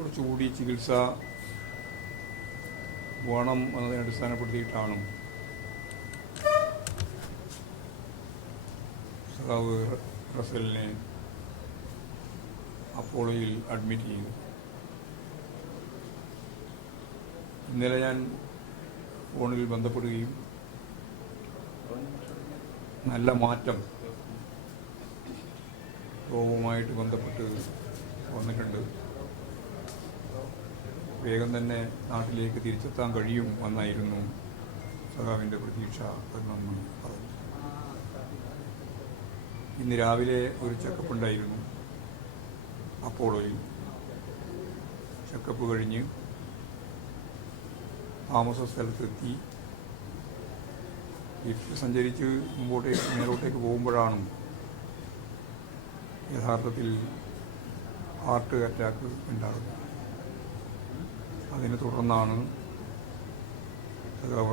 കുറച്ചുകൂടി ചികിത്സ വേണം എന്നതിനെ അടിസ്ഥാനപ്പെടുത്തിയിട്ടാണ് സഖാവ് റസലിനെ അപ്പോളോയിൽ അഡ്മിറ്റ് ചെയ്തു. ഇന്നലെ ഞാൻ ഫോണിൽ ബന്ധപ്പെടുകയും നല്ല മാറ്റം രോഗവുമായിട്ട് ബന്ധപ്പെട്ട് വന്നിട്ടുണ്ട്, വേഗം തന്നെ നാട്ടിലേക്ക് തിരിച്ചെത്താൻ കഴിയും എന്നായിരുന്നു സഖാവിൻ്റെ പ്രതീക്ഷ എന്നെന്ന് പറഞ്ഞു. ഇന്ന് രാവിലെ ഒരു ചെക്കപ്പ് ഉണ്ടായിരുന്നു അപ്പോളോയിൽ. ചെക്കപ്പ് കഴിഞ്ഞ് താമസ സ്ഥലത്തെത്തി ലിഫ്റ്റ് സഞ്ചരിച്ച് മേലോട്ടേക്ക് പോകുമ്പോഴാണ് യഥാർത്ഥത്തിൽ ഹാർട്ട് അറ്റാക്ക് ഉണ്ടാകുന്നത്. അതിനെ തുടർന്നാണ്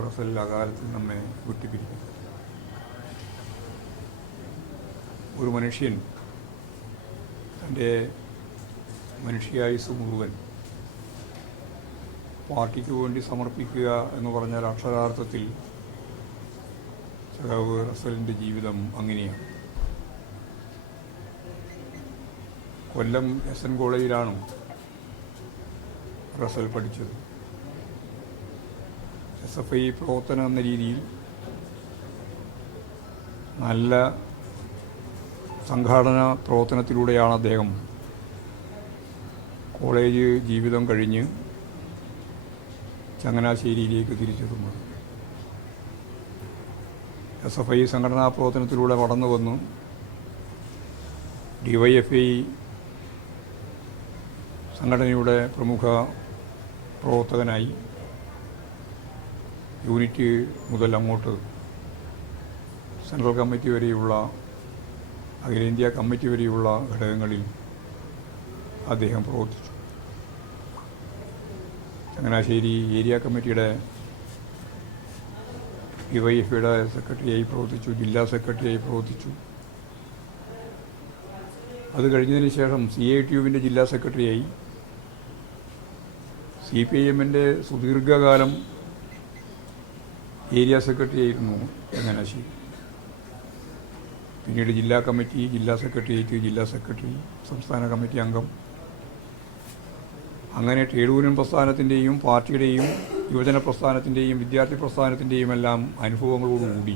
റസൽ അകാലത്തിൽ നമ്മെ വിട്ടുപിരിക്കുന്നത്. ഒരു മനുഷ്യൻ തൻ്റെ മനുഷ്യായുസ് മുഴുവൻ പാർട്ടിക്ക് വേണ്ടി സമർപ്പിക്കുക എന്ന് പറഞ്ഞാൽ അക്ഷരാർത്ഥത്തിൽ സഖാവ് റസലിൻ്റെ ജീവിതം അങ്ങനെയാണ്. കൊല്ലം SN കോളേജിലാണ് റസൽ പഠിച്ചത്. SFI പ്രവർത്തനം എന്ന രീതിയിൽ നല്ല സംഘാടന പ്രവർത്തനത്തിലൂടെയാണ് അദ്ദേഹം കോളേജ് ജീവിതം കഴിഞ്ഞ് ചങ്ങനാശ്ശേരിയിലേക്ക് തിരിച്ചെത്തുന്നത്. SFI സംഘടനാ പ്രവർത്തനത്തിലൂടെ കടന്നു വന്നു DYFI സംഘടനയുടെ പ്രമുഖ പ്രവർത്തകനായി യൂണിറ്റ് മുതൽ അങ്ങോട്ട് സെൻട്രൽ കമ്മിറ്റി വരെയുള്ള അഖിലേന്ത്യാ കമ്മിറ്റി വരെയുള്ള ഘടകങ്ങളിൽ അദ്ദേഹം പ്രവർത്തിച്ചു. ചങ്ങനാശ്ശേരി ഏരിയ കമ്മിറ്റിയുടെ DYFIയുടെ സെക്രട്ടറിയായി പ്രവർത്തിച്ചു, ജില്ലാ സെക്രട്ടറിയായി പ്രവർത്തിച്ചു. അത് കഴിഞ്ഞതിന് ശേഷം CITUവിൻ്റെ ജില്ലാ സെക്രട്ടറിയായി. CPIMൻ്റെ സുദീർഘകാലം ഏരിയ സെക്രട്ടറി ആയിരുന്നു ചങ്ങനാശ്ശേരി. പിന്നീട് ജില്ലാ കമ്മിറ്റി, ജില്ലാ സെക്രട്ടേറിയറ്റ്, ജില്ലാ സെക്രട്ടറി, സംസ്ഥാന കമ്മിറ്റി അംഗം, അങ്ങനെ ട്രേഡ് യൂണിയൻ പ്രസ്ഥാനത്തിൻ്റെയും പാർട്ടിയുടെയും യുവജന പ്രസ്ഥാനത്തിൻ്റെയും വിദ്യാർത്ഥി പ്രസ്ഥാനത്തിൻ്റെയും എല്ലാം അനുഭവങ്ങളോടുകൂടി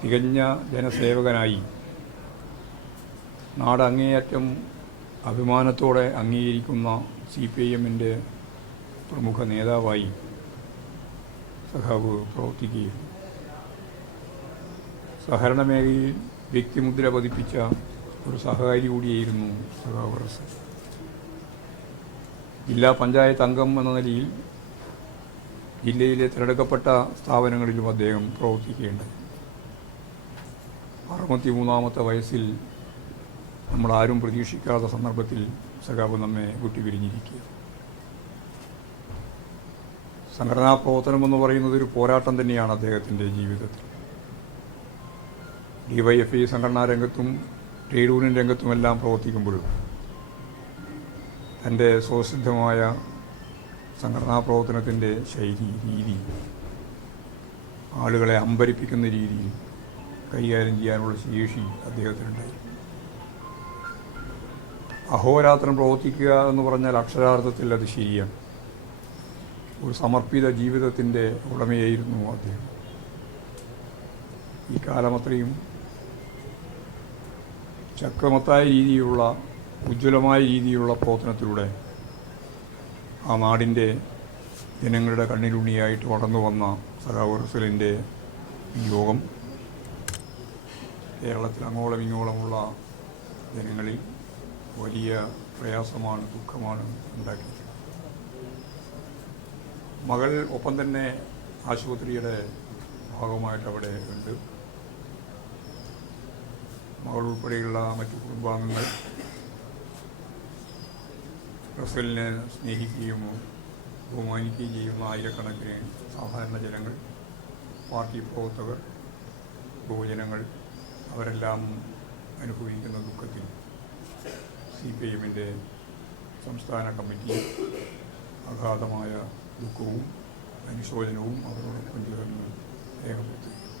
തികഞ്ഞ ജനസേവകനായി നാട് അങ്ങേയറ്റം അഭിമാനത്തോടെ അംഗീകരിക്കുന്ന CPIMൻ്റെ പ്രമുഖ നേതാവായി സഖാവ് പ്രവർത്തിക്കുകയും സഹകരണ മേഖലയിൽ വ്യക്തിമുദ്ര പതിപ്പിച്ച ഒരു സഹകാരി കൂടിയായിരുന്നു സഖാവ് റസൽ. ജില്ലാ പഞ്ചായത്ത് അംഗം എന്ന നിലയിൽ ജില്ലയിലെ തിരഞ്ഞെടുക്കപ്പെട്ട സ്ഥാപനങ്ങളിലും അദ്ദേഹം പ്രവർത്തിക്കുകയുണ്ടായി. 63-ാമത്തെ വയസ്സിൽ നമ്മളാരും പ്രതീക്ഷിക്കാത്ത സന്ദർഭത്തിൽ സഖാവ് നമ്മെ വിട്ടുപിരിഞ്ഞിരിക്കുക. സംഘടനാ പ്രവർത്തനം എന്ന് പറയുന്നത് ഒരു പോരാട്ടം തന്നെയാണ് അദ്ദേഹത്തിൻ്റെ ജീവിതത്തിൽ. DYFI സംഘടനാ രംഗത്തും ട്രേഡ് യൂണിയൻ രംഗത്തുമെല്ലാം പ്രവർത്തിക്കുമ്പോഴും തൻ്റെ സ്വസിദ്ധമായ സംഘടനാ പ്രവർത്തനത്തിൻ്റെ ശൈലി, രീതി, ആളുകളെ അമ്പരിപ്പിക്കുന്ന രീതിയിൽ കൈകാര്യം ചെയ്യാനുള്ള ശേഷി അദ്ദേഹത്തിനുണ്ടായി. അഹോരാത്രം പ്രവർത്തിക്കുക എന്ന് പറഞ്ഞാൽ അക്ഷരാർത്ഥത്തിൽ അത് ശരിയാണ്. ഒരു സമർപ്പിത ജീവിതത്തിൻ്റെ ഉടമയായിരുന്നു അദ്ദേഹം. ഈ കാലമത്രയും ശക്തമത്തായ രീതിയിലുള്ള, ഉജ്ജ്വലമായ രീതിയിലുള്ള പ്രവർത്തനത്തിലൂടെ ആ നാടിൻ്റെ ജനങ്ങളുടെ കണ്ണിലുണ്ണിയായിട്ട് വളർന്നു വന്ന സഖാവ് റസലിൻ്റെ യോഗം കേരളത്തിൽ അങ്ങോളം ഇങ്ങോളമുള്ള ജനങ്ങളിൽ വലിയ പ്രയാസമാണ്, ദുഃഖമാണ് ഉണ്ടാക്കിയത്. മകൾ ഒപ്പം തന്നെ ആശുപത്രിയുടെ ഭാഗമായിട്ട് അവിടെ ഉണ്ട്. മകൾ ഉൾപ്പെടെയുള്ള മറ്റു കുടുംബാംഗങ്ങൾ റസലിനെ സ്നേഹിക്കുകയും ബഹുമാനിക്കുകയും ചെയ്യുന്ന ആയിരക്കണക്കിന് സാധാരണ ജനങ്ങൾ, പാർട്ടി പ്രവർത്തകർ, യുവജനങ്ങൾ അവരെല്ലാം അനുഭവിക്കുന്ന ദുഃഖത്തിൽ CPIMൻ്റെ സംസ്ഥാന കമ്മിറ്റിയും അഗാധമായ ദുഃഖവും അനുശോചനവും അവരോടൊപ്പം ചേർന്ന് രേഖപ്പെടുത്തുകയും